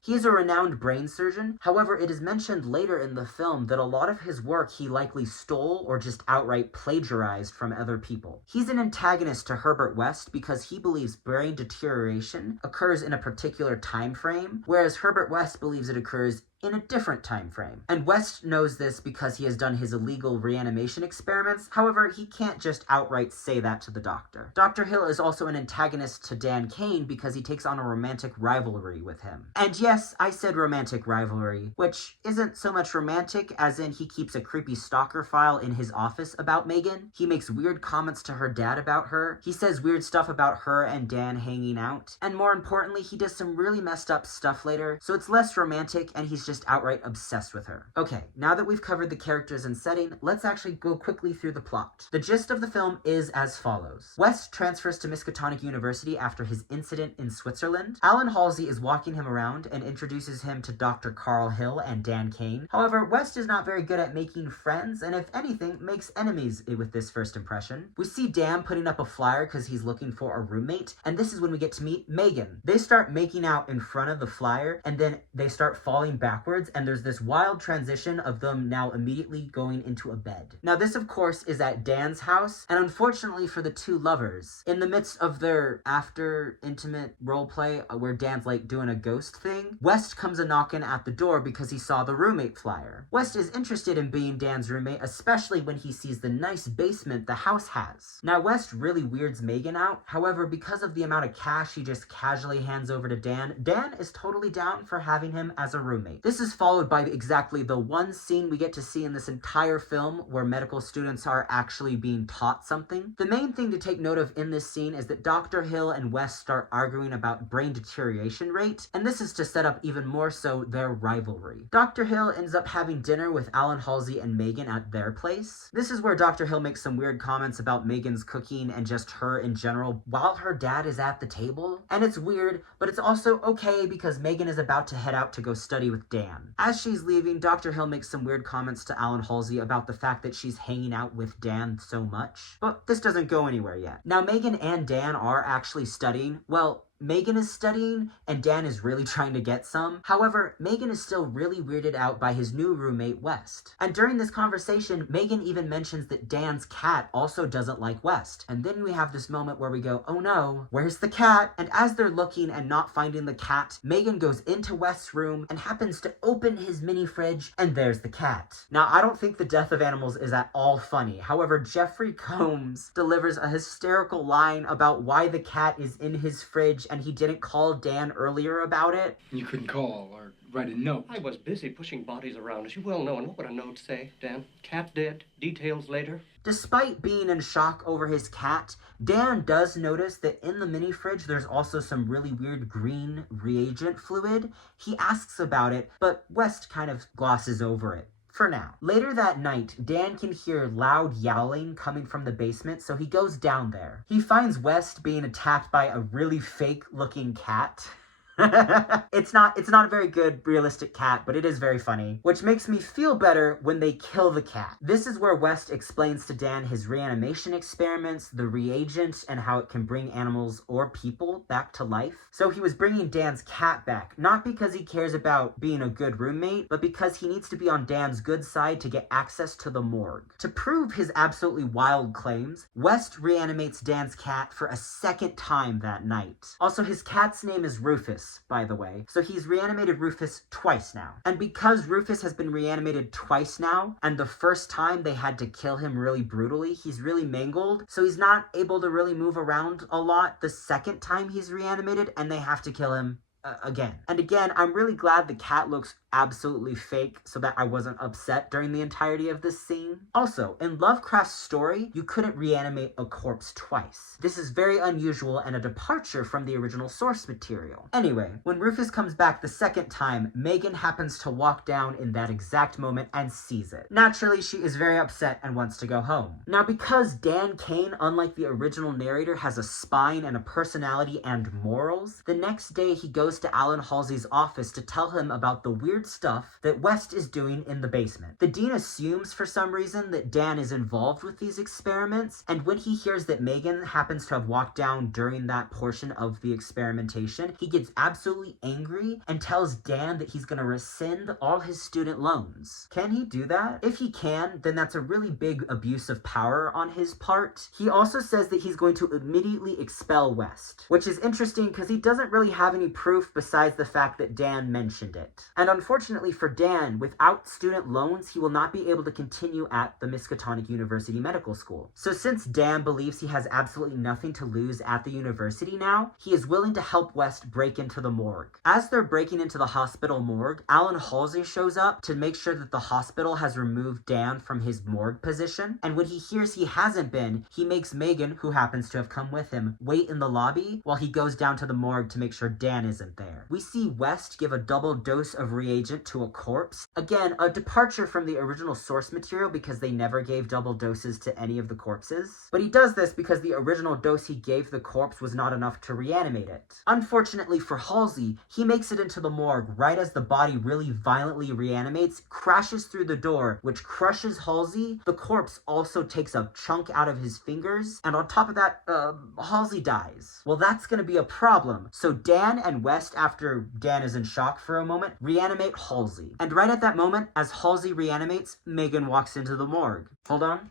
He is a renowned brain surgeon. However, it is mentioned later in the film that a lot of his work he likely stole or just outright plagiarized from other people. He's an antagonist to Herbert West because he believes brain deterioration occurs in a particular time frame, whereas Herbert West believes it occurs in a different time frame. And West knows this because he has done his illegal reanimation experiments. However, he can't just outright say that to the doctor. Dr. Hill is also an antagonist to Dan Kane because he takes on a romantic rivalry with him. And yes, I said romantic rivalry, which isn't so much romantic as in he keeps a creepy stalker file in his office about Megan. He makes weird comments to her dad about her. He says weird stuff about her and Dan hanging out. And more importantly, he does some really messed up stuff later, so it's less romantic and he's just outright obsessed with her. Okay, now that we've covered the characters and setting, let's actually go quickly through the plot. The gist of the film is as follows. West transfers to Miskatonic University after his incident in Switzerland. Alan Halsey is walking him around and introduces him to Dr. Carl Hill and Dan Kane. However, West is not very good at making friends, and if anything, makes enemies with this first impression. We see Dan putting up a flyer because he's looking for a roommate, and this is when we get to meet Megan. They start making out in front of the flyer, and then they start falling backwards, and there's this wild transition of them now immediately going into a bed. Now this of course is at Dan's house, and unfortunately for the two lovers, in the midst of their after intimate roleplay where Dan's like doing a ghost thing, West comes a knocking at the door because he saw the roommate flyer. West is interested in being Dan's roommate, especially when he sees the nice basement the house has. Now West really weirds Megan out, however because of the amount of cash he just casually hands over to Dan, Dan is totally down for having him as a roommate. This is followed by exactly the one scene we get to see in this entire film where medical students are actually being taught something. The main thing to take note of in this scene is that Dr. Hill and West start arguing about brain deterioration rate, and this is to set up even more so their rivalry. Dr. Hill ends up having dinner with Alan Halsey and Megan at their place. This is where Dr. Hill makes some weird comments about Megan's cooking and just her in general while her dad is at the table. And it's weird, but it's also okay because Megan is about to head out to go study with Dan. As she's leaving, Dr. Hill makes some weird comments to Alan Halsey about the fact that she's hanging out with Dan so much. But this doesn't go anywhere yet. Now, Megan and Dan are actually studying. Well, Megan is studying, and Dan is really trying to get some. However, Megan is still really weirded out by his new roommate, West. And during this conversation, Megan even mentions that Dan's cat also doesn't like West. And then we have this moment where we go, oh no, where's the cat? And as they're looking and not finding the cat, Megan goes into West's room and happens to open his mini fridge, and there's the cat. Now, I don't think the death of animals is at all funny. However, Jeffrey Combs delivers a hysterical line about why the cat is in his fridge and he didn't call Dan earlier about it. You couldn't call or write a note. I was busy pushing bodies around, as you well know, and what would a note say, Dan? Cat dead, details later? Despite being in shock over his cat, Dan does notice that in the mini fridge there's also some really weird green reagent fluid. He asks about it, but West kind of glosses over it. For now. Later that night, Dan can hear loud yowling coming from the basement, so he goes down there. He finds West being attacked by a really fake-looking cat. It's not a very good realistic cat, but it is very funny, which makes me feel better when they kill the cat. This is where West explains to Dan his reanimation experiments, the reagent, and how it can bring animals or people back to life. So he was bringing Dan's cat back, not because he cares about being a good roommate, but because he needs to be on Dan's good side to get access to the morgue. To prove his absolutely wild claims, West reanimates Dan's cat for a second time that night. Also, his cat's name is Rufus, by the way. So he's reanimated Rufus twice now. And because Rufus has been reanimated twice now, and the first time they had to kill him really brutally, he's really mangled, so he's not able to really move around a lot the second time he's reanimated, and they have to kill him again. And again, I'm really glad the cat looks absolutely fake so that I wasn't upset during the entirety of this scene. Also, in Lovecraft's story, you couldn't reanimate a corpse twice. This is very unusual and a departure from the original source material. Anyway, when Rufus comes back the second time, Megan happens to walk down in that exact moment and sees it. Naturally, she is very upset and wants to go home. Now, because Dan Kane, unlike the original narrator, has a spine and a personality and morals, the next day he goes to Alan Halsey's office to tell him about the weird stuff that West is doing in the basement. The dean assumes for some reason that Dan is involved with these experiments, and when he hears that Megan happens to have walked down during that portion of the experimentation, he gets absolutely angry and tells Dan that he's going to rescind all his student loans. Can he do that? If he can, then that's a really big abuse of power on his part. He also says that he's going to immediately expel West, which is interesting because he doesn't really have any proof besides the fact that Dan mentioned it. And unfortunately for Dan, without student loans, he will not be able to continue at the Miskatonic University Medical School. So since Dan believes he has absolutely nothing to lose at the university now, he is willing to help West break into the morgue. As they're breaking into the hospital morgue, Alan Halsey shows up to make sure that the hospital has removed Dan from his morgue position, and when he hears he hasn't been, he makes Megan, who happens to have come with him, wait in the lobby while he goes down to the morgue to make sure Dan isn't there. We see West give a double dose of reagent to a corpse. Again, a departure from the original source material because they never gave double doses to any of the corpses. But he does this because the original dose he gave the corpse was not enough to reanimate it. Unfortunately for Halsey, he makes it into the morgue right as the body really violently reanimates, crashes through the door, which crushes Halsey. The corpse also takes a chunk out of his fingers, and on top of that, Halsey dies. Well, that's gonna be a problem. So Dan and West, after Dan is in shock for a moment, reanimate Halsey. And right at that moment, as Halsey reanimates, Megan walks into the morgue. Hold on.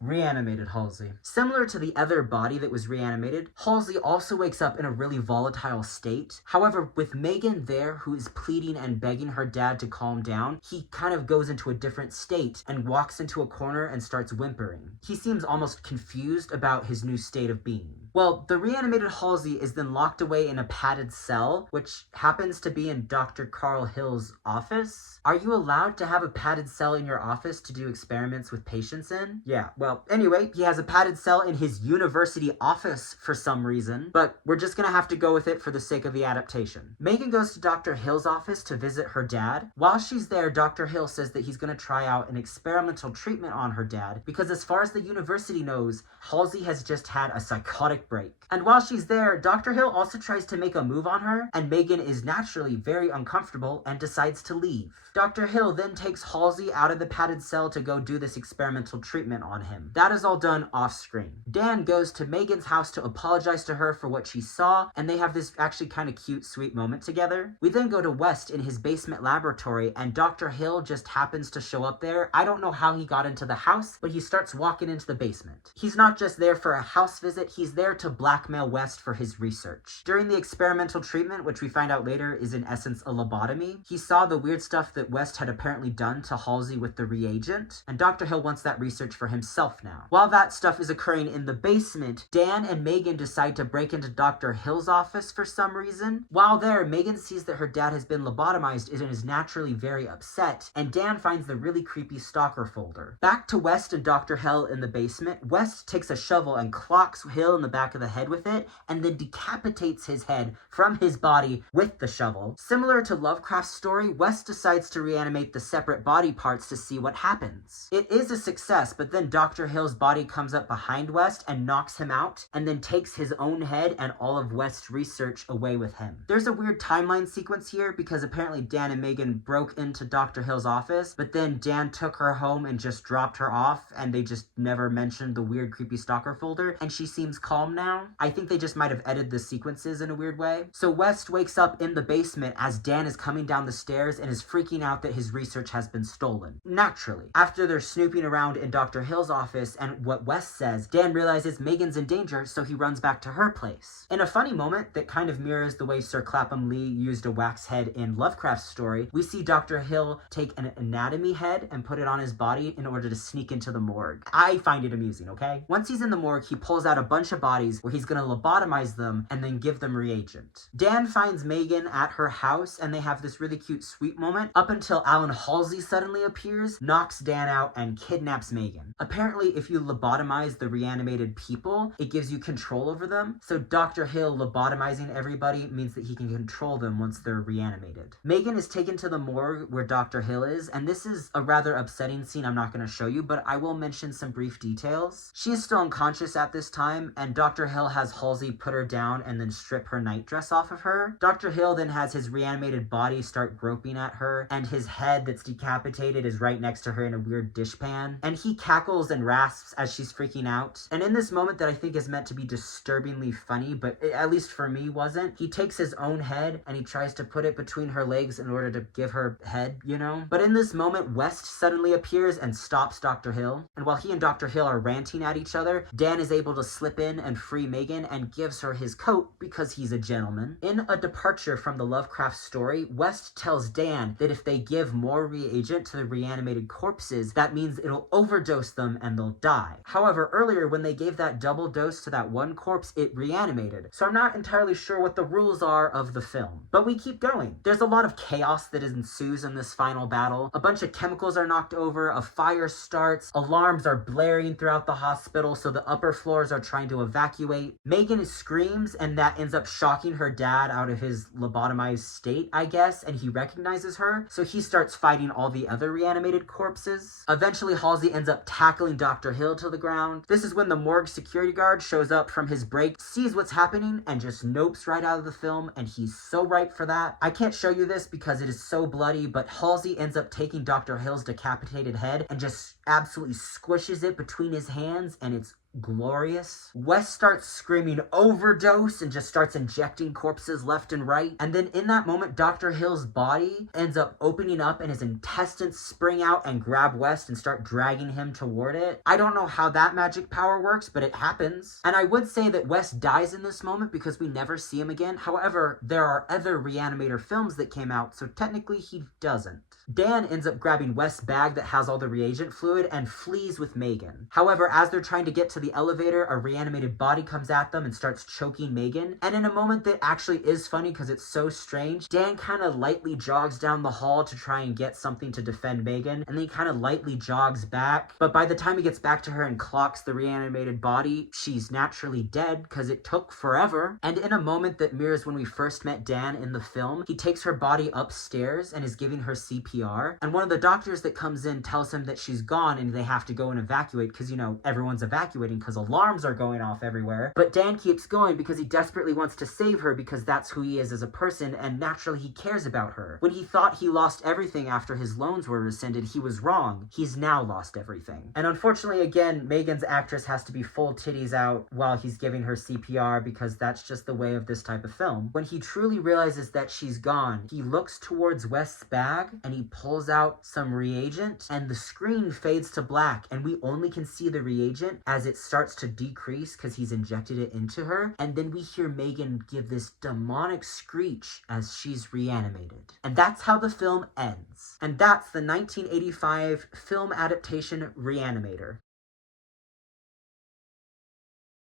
Reanimated Halsey. Similar to the other body that was reanimated, Halsey also wakes up in a really volatile state. However, with Megan there, who is pleading and begging her dad to calm down, he kind of goes into a different state and walks into a corner and starts whimpering. He seems almost confused about his new state of being. Well, the reanimated Halsey is then locked away in a padded cell, which happens to be in Dr. Carl Hill's office. Are you allowed to have a padded cell in your office to do experiments with patients in? Yeah, well, anyway, he has a padded cell in his university office for some reason, but we're just gonna have to go with it for the sake of the adaptation. Megan goes to Dr. Hill's office to visit her dad. While she's there, Dr. Hill says that he's gonna try out an experimental treatment on her dad because as far as the university knows, Halsey has just had a psychotic break. And while she's there, Dr. Hill also tries to make a move on her, and Megan is naturally very uncomfortable and decides to leave. Dr. Hill then takes Halsey out of the padded cell to go do this experimental treatment on him. That is all done off screen. Dan goes to Megan's house to apologize to her for what she saw, and they have this actually kind of cute, sweet moment together. We then go to West in his basement laboratory, and Dr. Hill just happens to show up there. I don't know how he got into the house, but he starts walking into the basement. He's not just there for a house visit, he's there to blackmail West for his research. During the experimental treatment, which we find out later is in essence a lobotomy, he saw the weird stuff that West had apparently done to Halsey with the reagent, and Dr. Hill wants that research for himself now. While that stuff is occurring in the basement, Dan and Megan decide to break into Dr. Hill's office for some reason. While there, Megan sees that her dad has been lobotomized and is naturally very upset, and Dan finds the really creepy stalker folder. Back to West and Dr. Hill in the basement, West takes a shovel and clocks Hill in the back of the head with it, and then decapitates his head from his body with the shovel. Similar to Lovecraft's story, West decides to reanimate the separate body parts to see what happens. It is a success, but then Dr. Hill's body comes up behind West and knocks him out, and then takes his own head and all of West's research away with him. There's a weird timeline sequence here because apparently Dan and Megan broke into Dr. Hill's office, but then Dan took her home and just dropped her off, and they just never mentioned the weird creepy stalker folder, and she seems calm now. I think they just might have edited the sequences in a weird way. So West wakes up in the basement as Dan is coming down the stairs and is freaking out that his research has been stolen. Naturally, after they're snooping around in Dr. Hill's office and what West says, Dan realizes Megan's in danger, so he runs back to her place. In a funny moment that kind of mirrors the way Sir Clapham Lee used a wax head in Lovecraft's story, we see Dr. Hill take an anatomy head and put it on his body in order to sneak into the morgue. I find it amusing, okay? Once he's in the morgue, he pulls out a bunch of bodies where he's gonna lobotomize them and then give them reagent. Dan finds Megan at her house and they have this really cute sweet moment up until Alan Halsey suddenly appears, knocks Dan out, and kidnaps Megan. Apparently, if you lobotomize the reanimated people, it gives you control over them, so Dr. Hill lobotomizing everybody means that he can control them once they're reanimated. Megan is taken to the morgue where Dr. Hill is, and this is a rather upsetting scene I'm not going to show you, but I will mention some brief details. She is still unconscious at this time, and Dr. Hill has Halsey put her down and then strip her nightdress off of her. Dr. Hill then has his reanimated body start groping at her, and his head that's decapitated is right next to her in a weird dishpan, and he cackles and rasps as she's freaking out. And in this moment that I think is meant to be disturbingly funny, but at least for me wasn't, he takes his own head and he tries to put it between her legs in order to give her head, you know? But in this moment, West suddenly appears and stops Dr. Hill, and while he and Dr. Hill are ranting at each other, Dan is able to slip in and free Megan and gives her his coat because he's a gentleman. In a departure from the Lovecraft story, West tells Dan that if they give more reagent to the reanimated corpses, that means it'll overdose them and they'll die. However, earlier when they gave that double dose to that one corpse, it reanimated. So I'm not entirely sure what the rules are of the film. But we keep going. There's a lot of chaos that ensues in this final battle. A bunch of chemicals are knocked over, a fire starts, alarms are blaring throughout the hospital, so the upper floors are trying to evacuate. Megan screams, and that ends up shocking her dad out of his lobotomized state, I guess, and he recognizes her, so he starts fighting all the other reanimated corpses. Eventually, Halsey ends up tackling Dr. Hill to the ground. This is when the morgue security guard shows up from his break, sees what's happening, and just nopes right out of the film, and he's so ripe for that. I can't show you this because it is so bloody, but Halsey ends up taking Dr. Hill's decapitated head and just absolutely squishes it between his hands, and it's glorious. West starts screaming overdose and just starts injecting corpses left and right. And then in that moment, Dr. Hill's body ends up opening up and his intestines spring out and grab West and start dragging him toward it. I don't know how that magic power works, but it happens. And I would say that West dies in this moment because we never see him again. However, there are other Reanimator films that came out, so technically he doesn't. Dan ends up grabbing West's bag that has all the reagent fluid good and flees with Megan. However, as they're trying to get to the elevator, a reanimated body comes at them and starts choking Megan. And in a moment that actually is funny because it's so strange, Dan kind of lightly jogs down the hall to try and get something to defend Megan, and then he kind of lightly jogs back. But by the time he gets back to her and clocks the reanimated body, she's naturally dead because it took forever. And in a moment that mirrors when we first met Dan in the film, he takes her body upstairs and is giving her CPR. And one of the doctors that comes in tells him that she's gone and they have to go and evacuate because, you know, everyone's evacuating because alarms are going off everywhere. But Dan keeps going because he desperately wants to save her because that's who he is as a person, and naturally he cares about her. When he thought he lost everything after his loans were rescinded, he was wrong. He's now lost everything. And unfortunately, again, Megan's actress has to be full titties out while he's giving her CPR because that's just the way of this type of film. When he truly realizes that she's gone, he looks towards West's bag and he pulls out some reagent, and the screen fades to black and we only can see the reagent as it starts to decrease because he's injected it into her. And then we hear Megan give this demonic screech as she's reanimated. And that's how the film ends. And that's the 1985 film adaptation Reanimator.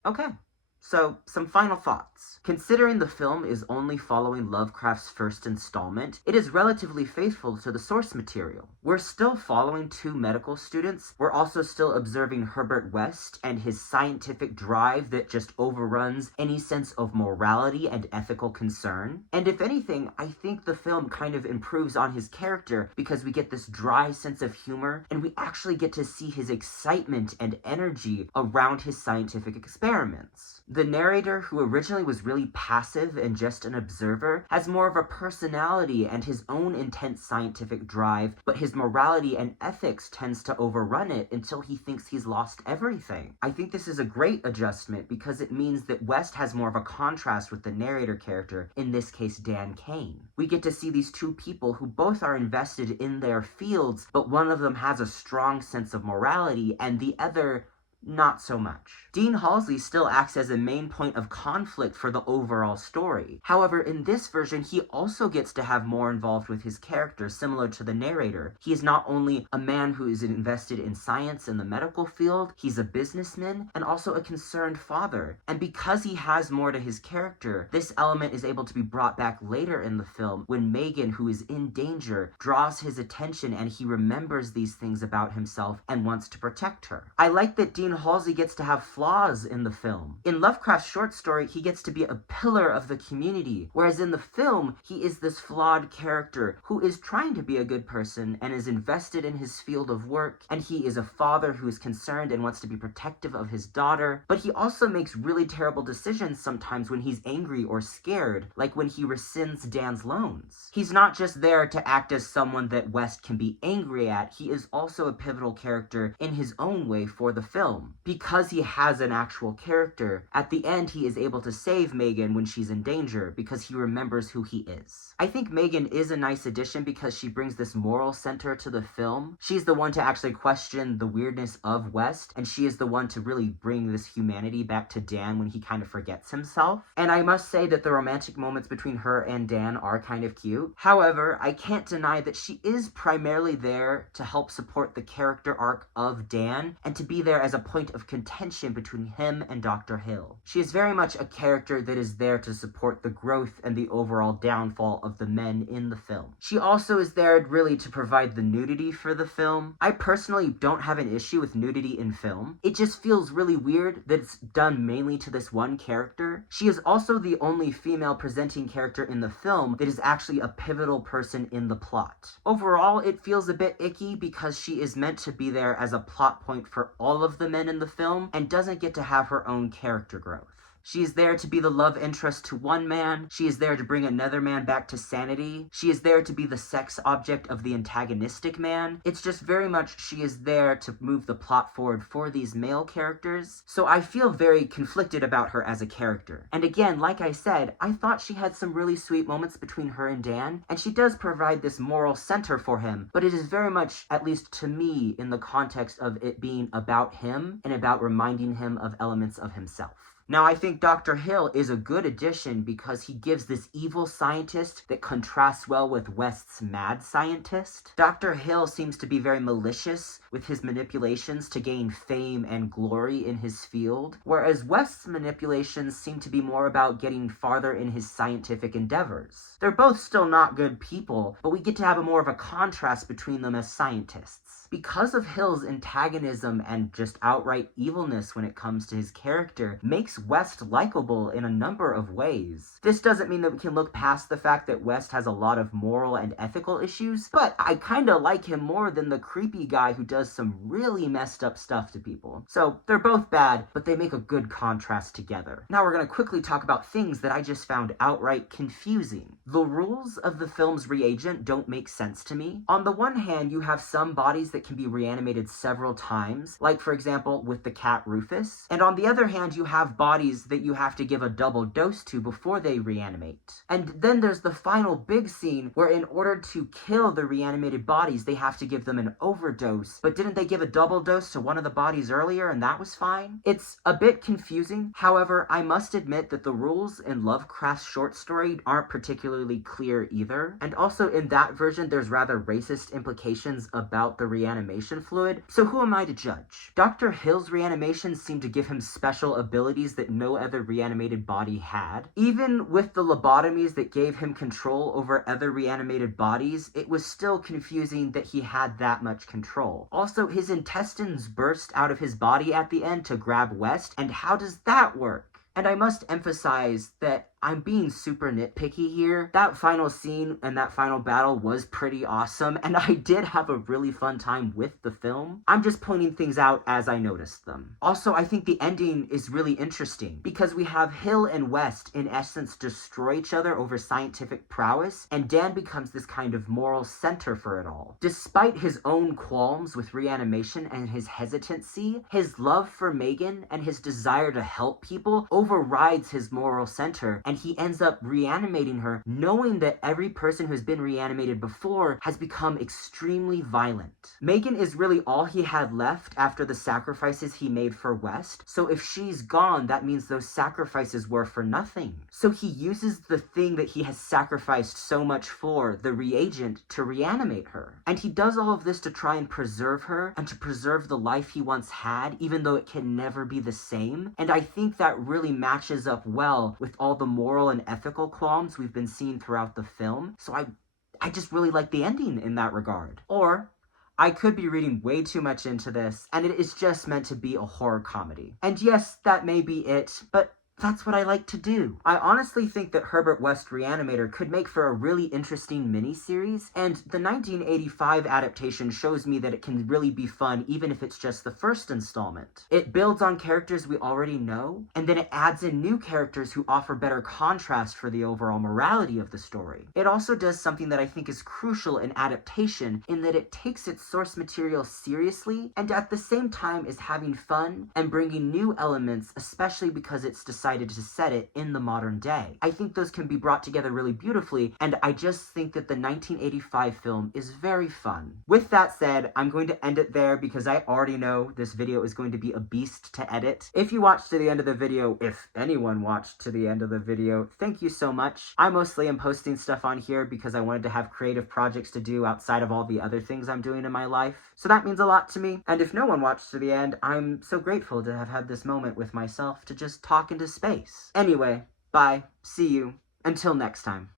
Okay, so some final thoughts. Considering the film is only following Lovecraft's first installment, it is relatively faithful to the source material. We're still following two medical students. We're also still observing Herbert West and his scientific drive that just overruns any sense of morality and ethical concern. And if anything, I think the film kind of improves on his character because we get this dry sense of humor and we actually get to see his excitement and energy around his scientific experiments. The narrator, who originally was really passive and just an observer, has more of a personality and his own intense scientific drive, but his morality and ethics tends to overrun it until he thinks he's lost everything. I think this is a great adjustment because it means that West has more of a contrast with the narrator character, in this case Dan Kane. We get to see these two people who both are invested in their fields, but one of them has a strong sense of morality and the other not so much. Dean Halsey still acts as a main point of conflict for the overall story. However, in this version, he also gets to have more involved with his character, similar to the narrator. He is not only a man who is invested in science in the medical field, he's a businessman and also a concerned father. And because he has more to his character, this element is able to be brought back later in the film when Megan, who is in danger, draws his attention and he remembers these things about himself and wants to protect her. I like that Dean Halsey gets to have flaws in the film. In Lovecraft's short story, he gets to be a pillar of the community, whereas in the film, he is this flawed character who is trying to be a good person and is invested in his field of work, and he is a father who is concerned and wants to be protective of his daughter, but he also makes really terrible decisions sometimes when he's angry or scared, like when he rescinds Dan's loans. He's not just there to act as someone that West can be angry at, he is also a pivotal character in his own way for the film. Because he has an actual character, at the end he is able to save Megan when she's in danger because he remembers who he is. I think Megan is a nice addition because she brings this moral center to the film. She's the one to actually question the weirdness of West, and she is the one to really bring this humanity back to Dan when he kind of forgets himself. And I must say that the romantic moments between her and Dan are kind of cute. However, I can't deny that she is primarily there to help support the character arc of Dan and to be there as a point of contention between him and Dr. Hill. She is very much a character that is there to support the growth and the overall downfall of the men in the film. She also is there really to provide the nudity for the film. I personally don't have an issue with nudity in film. It just feels really weird that it's done mainly to this one character. She is also the only female presenting character in the film that is actually a pivotal person in the plot. Overall, it feels a bit icky because she is meant to be there as a plot point for all of the men in the film and doesn't get to have her own character growth. She is there to be the love interest to one man. She is there to bring another man back to sanity. She is there to be the sex object of the antagonistic man. It's just very much she is there to move the plot forward for these male characters. So I feel very conflicted about her as a character. And again, like I said, I thought she had some really sweet moments between her and Dan, and she does provide this moral center for him, but it is very much, at least to me, in the context of it being about him and about reminding him of elements of himself. Now, I think Dr. Hill is a good addition because he gives this evil scientist that contrasts well with West's mad scientist. Dr. Hill seems to be very malicious with his manipulations to gain fame and glory in his field, whereas West's manipulations seem to be more about getting farther in his scientific endeavors. They're both still not good people, but we get to have a more of a contrast between them as scientists. Because of Hill's antagonism and just outright evilness when it comes to his character, makes West likable in a number of ways. This doesn't mean that we can look past the fact that West has a lot of moral and ethical issues, but I kinda like him more than the creepy guy who does some really messed up stuff to people. So they're both bad, but they make a good contrast together. Now we're gonna quickly talk about things that I just found outright confusing. The rules of the film's reagent don't make sense to me. On the one hand, you have some bodies that can be reanimated several times, like for example with the cat Rufus, and on the other hand you have bodies that you have to give a double dose to before they reanimate. And then there's the final big scene where in order to kill the reanimated bodies they have to give them an overdose, but didn't they give a double dose to one of the bodies earlier and that was fine? It's a bit confusing. However, I must admit that the rules in Lovecraft's short story aren't particularly clear either, and also in that version there's rather racist implications about the reanimation fluid, so who am I to judge? Dr. Hill's reanimations seem to give him special abilities that no other reanimated body had. Even with the lobotomies that gave him control over other reanimated bodies, it was still confusing that he had that much control. Also, his intestines burst out of his body at the end to grab West, and how does that work? And I must emphasize that I'm being super nitpicky here. That final scene and that final battle was pretty awesome, and I did have a really fun time with the film. I'm just pointing things out as I noticed them. Also, I think the ending is really interesting because we have Hill and West in essence destroy each other over scientific prowess, and Dan becomes this kind of moral center for it all. Despite his own qualms with reanimation and his hesitancy, his love for Megan and his desire to help people overrides his moral center, and he ends up reanimating her knowing that every person who's been reanimated before has become extremely violent. Megan is really all he had left after the sacrifices he made for West, so if she's gone, that means those sacrifices were for nothing. So he uses the thing that he has sacrificed so much for, the reagent, to reanimate her. And he does all of this to try and preserve her and to preserve the life he once had, even though it can never be the same. And I think that really matches up well with all the moral and ethical qualms we've been seeing throughout the film, so I just really like the ending in that regard. Or I could be reading way too much into this, and it is just meant to be a horror comedy. And yes, that may be it, but that's what I like to do. I honestly think that Herbert West Reanimator could make for a really interesting miniseries, and the 1985 adaptation shows me that it can really be fun even if it's just the first installment. It builds on characters we already know, and then it adds in new characters who offer better contrast for the overall morality of the story. It also does something that I think is crucial in adaptation, in that it takes its source material seriously, and at the same time is having fun and bringing new elements, especially because it's decided to set it in the modern day. I think those can be brought together really beautifully, and I just think that the 1985 film is very fun. With that said, I'm going to end it there because I already know this video is going to be a beast to edit. If you watched to the end of the video, if anyone watched to the end of the video, thank you so much. I mostly am posting stuff on here because I wanted to have creative projects to do outside of all the other things I'm doing in my life. So that means a lot to me. And if no one watched to the end, I'm so grateful to have had this moment with myself to just talk into space. Anyway, bye. See you. Until next time.